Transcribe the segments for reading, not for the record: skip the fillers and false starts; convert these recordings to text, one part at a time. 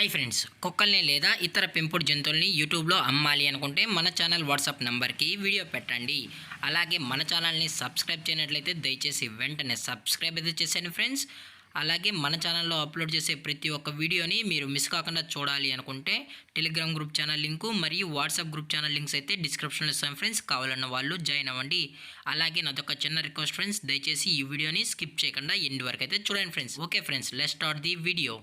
Hi friends, కుక్కల్ని లేదా ఇతర పెంపుడు జంతువుల్ని యూట్యూబ్లో అమ్మాలి అనుకుంటే మన ఛానల్ వాట్సాప్ నెంబర్కి వీడియో పెట్టండి. అలాగే మన ఛానల్ని సబ్స్క్రైబ్ చేయనట్లయితే దయచేసి వెంటనే సబ్స్క్రైబ్ అయితే చేసేయండి ఫ్రెండ్స్. అలాగే మన ఛానల్లో అప్లోడ్ చేసే ప్రతి ఒక్క వీడియోని మీరు మిస్ కాకుండా చూడాలి అనుకుంటే టెలిగ్రామ్ గ్రూప్ ఛానల్ లింకు మరియు వాట్సాప్ గ్రూప్ ఛానల్ లింక్స్ అయితే డిస్క్రిప్షన్లో ఇస్తాం ఫ్రెండ్స్. కావాలన్న వాళ్ళు జాయిన్ అవ్వండి. అలాగే నాదొక చిన్న రిక్వెస్ట్ ఫ్రెండ్స్, దయచేసి ఈ వీడియోని స్కిప్ చేయకుండా ఎండ్ వరకు అయితే చూడండి friends. Okay friends, let's start the video.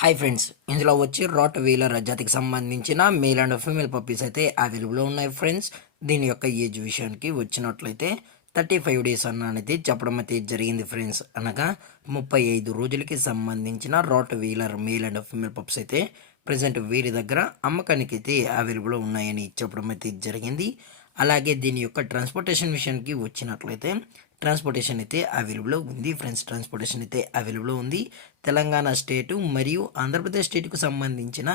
Hi friends, ఇందులో వచ్చి రాట్ వీలర్ జాతికి సంబంధించిన మేల్ అండ్ ఫీమేల్ పప్పీస్ అయితే అవైలబుల్లో ఉన్నాయి ఫ్రెండ్స్. దీని యొక్క ఏజ్ విషయానికి వచ్చినట్లయితే 35 డేస్ అనేది చెప్పడం అయితే జరిగింది ఫ్రెండ్స్. అనగా 35 రోజులకి సంబంధించిన rottweiler male and female pups అయితే ప్రజెంట్ వీరి దగ్గర అమ్మకానికి అయితే అవైలబుల్లో ఉన్నాయని చెప్పడం అయితే జరిగింది. అలాగే దీని యొక్క ట్రాన్స్పోర్టేషన్ విషయానికి వచ్చినట్లయితే ట్రాన్స్పోర్టేషన్ అయితే అవైలబుల్లో ఉంది ఫ్రెండ్స్. ట్రాన్స్పోర్టేషన్ అయితే అవైలబుల్లో ఉంది. తెలంగాణ స్టేటు మరియు ఆంధ్రప్రదేశ్ స్టేట్కు సంబంధించిన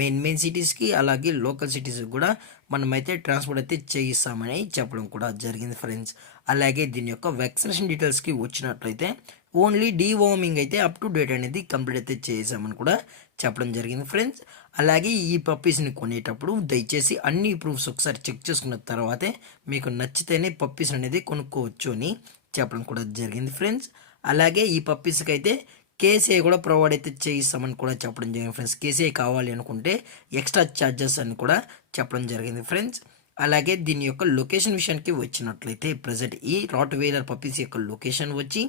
మెయిన్ సిటీస్కి అలాగే లోకల్ సిటీస్కి కూడా మనమైతే ట్రాన్స్పోర్ట్ అయితే చేయిస్తామని చెప్పడం కూడా జరిగింది ఫ్రెండ్స్. అలాగే దీని యొక్క వ్యాక్సినేషన్ డీటెయిల్స్కి వచ్చినట్లయితే ఓన్లీ డీవార్మింగ్ అయితే అప్ టు డేట్ అనేది కంప్లీట్ అయితే చేసామని కూడా చెప్పడం జరిగింది ఫ్రెండ్స్. అలాగే ఈ పప్పీస్ని కొనేటప్పుడు దయచేసి అన్ని ప్రూఫ్స్ ఒకసారి చెక్ చేసుకున్న తర్వాతే మీకు నచ్చితేనే పప్పీస్ అనేది కొనుక్కోవచ్చు అని చెప్పడం కూడా జరిగింది ఫ్రెండ్స్. అలాగే ఈ పప్పీస్కి అయితే కేసీఐ కూడా ప్రొవైడ్ అయితే చేయిస్తామని కూడా చెప్పడం జరిగింది ఫ్రెండ్స్. కేసీఐ కావాలి అనుకుంటే ఎక్స్ట్రా ఛార్జెస్ అని కూడా చెప్పడం జరిగింది ఫ్రెండ్స్. అలాగే దీని యొక్క లొకేషన్ విషయానికి వచ్చినట్లయితే ప్రజెంట్ ఈ రాట్ వీలర్ పప్పీస్ యొక్క లొకేషన్ వచ్చి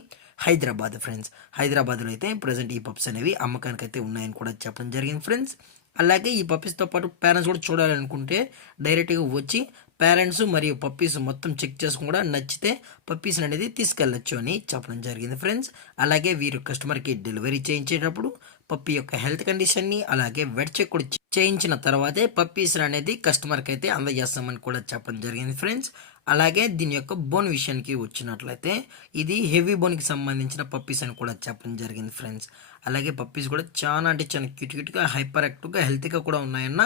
హైదరాబాద్ ఫ్రెండ్స్. హైదరాబాద్లో అయితే ప్రజెంట్ ఈ పప్స్ అనేవి అమ్మకానికి అయితే ఉన్నాయని కూడా చెప్పడం జరిగింది ఫ్రెండ్స్. అలాగే ఈ పప్పీస్తో పాటు పేరెంట్స్ కూడా చూడాలనుకుంటే డైరెక్ట్గా వచ్చి పేరెంట్స్ మరియు పప్పీస్ మొత్తం చెక్ చేసుకుని కూడా నచ్చితే పప్పీస్ అనేది తీసుకెళ్ళచ్చు అని చెప్పడం జరిగింది ఫ్రెండ్స్. అలాగే వీరు కస్టమర్కి డెలివరీ చేయించేటప్పుడు పప్పీ యొక్క హెల్త్ కండిషన్ని అలాగే వెట్ చెక్ కూడా చేయించిన తర్వాతే పప్పీస్ అనేది కస్టమర్కి అయితే అందజేస్తామని కూడా చెప్పడం జరిగింది ఫ్రెండ్స్. అలాగే దీని యొక్క బోన్ విషయానికి వచ్చినట్లయితే ఇది హెవీ బోన్కి సంబంధించిన పప్పీస్ అని కూడా చెప్పడం జరిగింది ఫ్రెండ్స్. అలాగే పప్పీస్ కూడా చాలా అంటే చాలా క్యూట్గా హైపర్ యాక్టివ్గా హెల్తీగా కూడా ఉన్నాయన్న.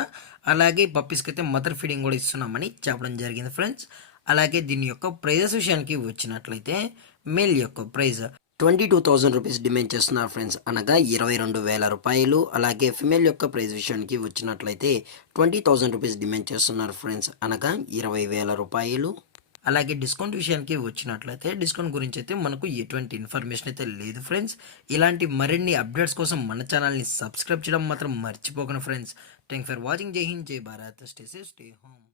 అలాగే పప్పీస్కి అయితే మదర్ ఫీడింగ్ కూడా ఇస్తున్నామని చెప్పడం జరిగింది ఫ్రెండ్స్. అలాగే దీని యొక్క ప్రైజెస్ విషయానికి వచ్చినట్లయితే మేల్ యొక్క ప్రైజ్ 22,000 రూపీస్ డిమాండ్ చేస్తున్నారు ఫ్రెండ్స్, అనగా 22,000 రూపాయలు. అలాగే ఫిమేల్ యొక్క ప్రైస్ విషయానికి వచ్చినట్లయితే 20,000 రూపీస్ డిమాండ్ చేస్తున్నారు ఫ్రెండ్స్, అనగా 20,000 రూపాయలు. అలాగే డిస్కౌంట్ విషయానికి వచ్చినట్లయితే డిస్కౌంట్ గురించి అయితే మనకు ఎటువంటి ఇన్ఫర్మేషన్ అయితే లేదు ఫ్రెండ్స్. ఇలాంటి మరిన్ని అప్డేట్స్ కోసం మన ఛానల్ని సబ్స్క్రైబ్ చేయడం మాత్రం మర్చిపోకండి ఫ్రెండ్స్. Thank for watching. జై హింద్, జై Bharat. Stay safe, stay home.